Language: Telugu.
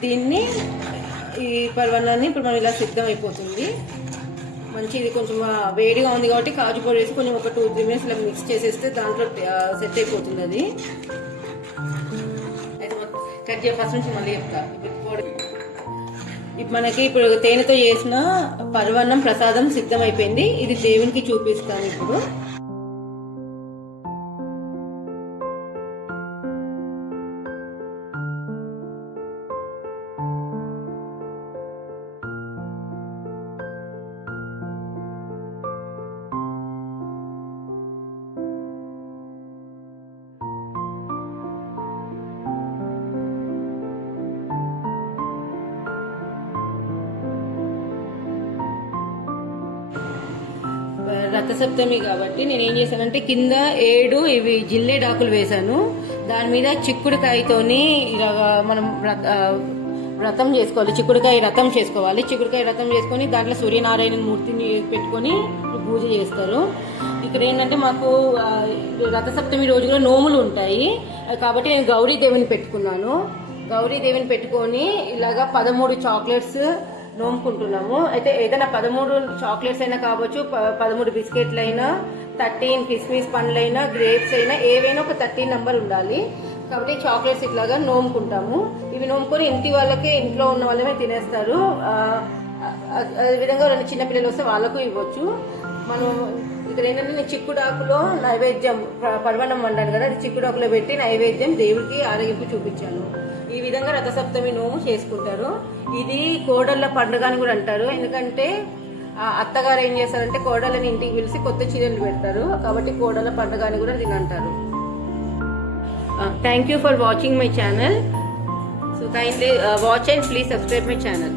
దీన్ని ఈ పర్వన్నాన్ని ఇప్పుడు మనం ఇలా సిద్ధం అయిపోతుంది. మంచి ఇది కొంచెం వేడిగా ఉంది కాబట్టి కాజు పొడి వేసి కొంచెం ఒక టూ త్రీ మినిట్స్ ఇలా మిక్స్ చేసేస్తే దాంట్లో సెట్ అయిపోతుంది అది. అయితే కట్ చేయ ఫస్ట్ నుంచి మళ్ళీ చెప్తా. ఇప్పుడు ఇప్పుడు మనకి ఇప్పుడు తేనెతో చేసిన పర్వన్నం ప్రసాదం సిద్ధమైపోయింది ఇది దేవునికి చూపిస్తాను ఇప్పుడు. రథసప్తమి కాబట్టి నేను ఏం చేశానంటే కింద ఏడు ఇవి జిల్లేడాకులు వేశాను. దాని మీద చిక్కుడుకాయతోని ఇలాగా మనం వ్రతం చేసుకోవాలి. చిక్కుడుకాయ రథం చేసుకోవాలి. చిక్కుడుకాయ రథం చేసుకొని దాంట్లో సూర్యనారాయణ మూర్తిని పెట్టుకొని పూజ చేస్తారు. ఇక్కడ ఏంటంటే మాకు రథసప్తమి రోజు కూడా నోములు ఉంటాయి. కాబట్టి నేను గౌరీ దేవిని పెట్టుకున్నాను. గౌరీ దేవిని పెట్టుకొని ఇలాగా పదమూడు చాక్లెట్స్ నోముకుంటున్నాము. అయితే ఏదైనా పదమూడు చాక్లెట్స్ అయినా కావచ్చు ప- పదమూడు బిస్కెట్లు అయినా థర్టీన్ కిస్మిస్ పండ్లైనా గ్రేప్స్ అయినా ఏవైనా ఒక థర్టీన్ నెంబర్ ఉండాలి. కాబట్టి చాక్లెట్స్ ఇట్లాగా నోముకుంటాము. ఇవి నోముకొని ఇంటి వాళ్ళకే ఇంట్లో ఉన్న వాళ్ళమే తినేస్తారు. అదే విధంగా రెండు చిన్నపిల్లలు వస్తే వాళ్ళకు ఇవ్వచ్చు. మనం ఇక్కడ ఏంటంటే నేను చిక్కుడాకులో నైవేద్యం పర్వణం వండాను కదా అది చిక్కుడాకులో పెట్టి నైవేద్యం దేవుడికి ఆరగింపు చూపించాను. ఈ విధంగా రథసప్తమి నోము చేసుకుంటారు. ఇది కోడళ్ళ పండుగ అని కూడా అంటారు. ఎందుకంటే అత్తగారు ఏం చేస్తారంటే కోడళ్ళని ఇంటికి పిలిచి కొత్త చీరలు పెడతారు. కాబట్టి కోడళ్ళ పండుగ అని కూడా దీని అంటారు. Thank you for watching my channel so kindly watch and please subscribe my channel